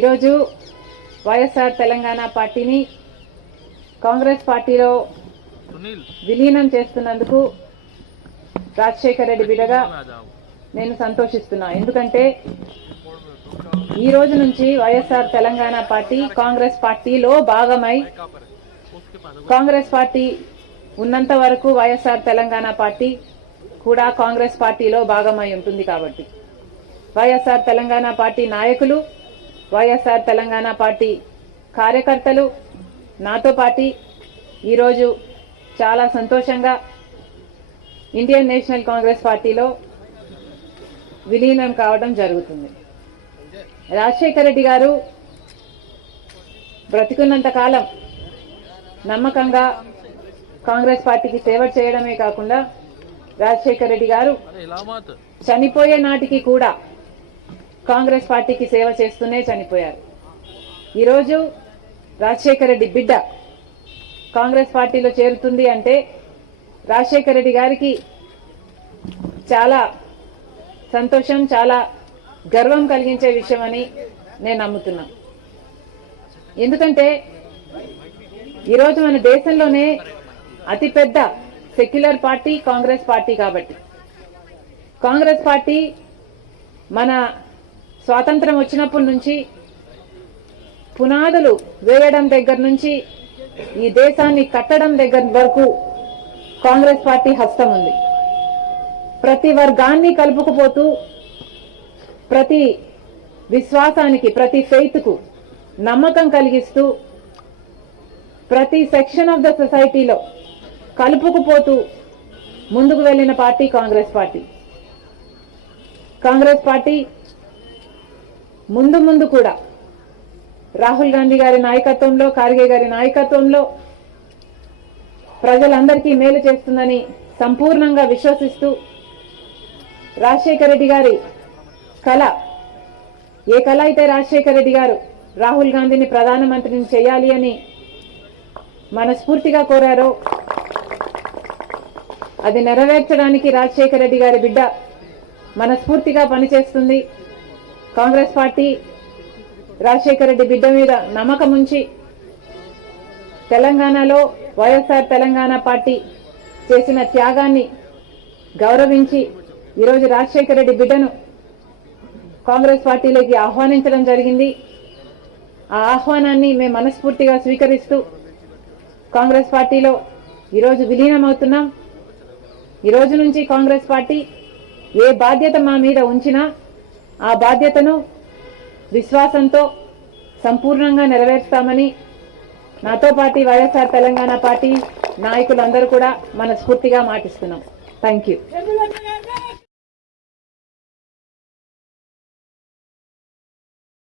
ఈరోజు వైఎస్ఆర్ తెలంగాణ పార్టీని కాంగ్రెస్ పార్టీలో విలీనం చేస్తున్నందుకు రాజశేఖర రెడ్డి బిడ్డగా నేను సంతోషిస్తున్నా. ఎందుకంటే ఈ రోజు నుంచి వైఎస్ఆర్ తెలంగాణ పార్టీ కాంగ్రెస్ పార్టీలో భాగమై, కాంగ్రెస్ పార్టీ ఉన్నంత వరకు వైఎస్ఆర్ తెలంగాణ పార్టీ కూడా కాంగ్రెస్ పార్టీలో భాగమై ఉంటుంది. కాబట్టి వైఎస్ఆర్ తెలంగాణ పార్టీ నాయకులు, వైఎస్ఆర్ తెలంగాణ పార్టీ కార్యకర్తలు నాతో పాటు ఈరోజు చాలా సంతోషంగా ఇండియన్ నేషనల్ కాంగ్రెస్ పార్టీలో విలీనం కావడం జరుగుతుంది. రాజశేఖర రెడ్డి గారు బ్రతికున్నంత కాలం నమ్మకంగా కాంగ్రెస్ పార్టీకి సేవ చేయడమే కాకుండా రాజశేఖర రెడ్డి గారు చనిపోయే నాటికి కూడా కాంగ్రెస్ పార్టీకి సేవ చేస్తూనే చనిపోయారు. ఈరోజు రాజశేఖర రెడ్డి బిడ్డ కాంగ్రెస్ పార్టీలో చేరుతుంది అంటే రాజశేఖర రెడ్డి గారికి చాలా సంతోషం, చాలా గర్వం కలిగించే విషయం అని నేను నమ్ముతున్నా. ఎందుకంటే ఈరోజు మన దేశంలోనే అతిపెద్ద సెక్యులర్ పార్టీ కాంగ్రెస్ పార్టీ. కాబట్టి కాంగ్రెస్ పార్టీ మన స్వాతంత్రం వచ్చినప్పటి నుంచి పునాదులు వేయడం దగ్గర నుంచి ఈ దేశాన్ని కట్టడం దగ్గర వరకు కాంగ్రెస్ పార్టీ హస్తం ఉంది. ప్రతి వర్గాన్ని కలుపుకుపోతూ, ప్రతి విశ్వాసానికి, ప్రతి ఫెయిత్కు నమ్మకం కలిగిస్తూ, ప్రతి సెక్షన్ ఆఫ్ ద సొసైటీలో కలుపుకుపోతూ ముందుకు వెళ్లిన party Congress party. Congress party ముందు కూడా రాహుల్ గాంధీ గారి నాయకత్వంలో, ఖార్గే గారి నాయకత్వంలో ప్రజలందరికీ మేలు చేస్తుందని సంపూర్ణంగా విశ్వసిస్తూ, రాజశేఖర రెడ్డి గారి కళ, ఏ కళ అయితే రాజశేఖర రెడ్డి గారు రాహుల్ గాంధీని ప్రధానమంత్రిని చేయాలి అని మనస్ఫూర్తిగా కోరారో అది నెరవేర్చడానికి రాజశేఖర రెడ్డి గారి బిడ్డ మనస్ఫూర్తిగా పనిచేస్తుంది. కాంగ్రెస్ పార్టీ రాజశేఖర రెడ్డి బిడ్డ మీద నమ్మకం ఉంచి తెలంగాణలో వైఎస్ఆర్ తెలంగాణ పార్టీ చేసిన త్యాగాన్ని గౌరవించి ఈరోజు రాజశేఖర రెడ్డి బిడ్డను కాంగ్రెస్ పార్టీలోకి ఆహ్వానించడం జరిగింది. ఆ ఆహ్వానాన్ని మేము మనస్ఫూర్తిగా స్వీకరిస్తూ కాంగ్రెస్ పార్టీలో ఈరోజు విలీనమవుతున్నాం. ఈ రోజు నుంచి కాంగ్రెస్ పార్టీ ఏ బాధ్యత మా మీద ఉంచినా ఆ బాధ్యతను విశ్వాసంతో సంపూర్ణంగా నెరవేర్స్తామని నాతో పాటు వైఎస్ఆర్ తెలంగాణ పార్టీ నాయకులందరూ కూడా మనస్ఫూర్తిగా మాటిస్తున్నాం. Thank you.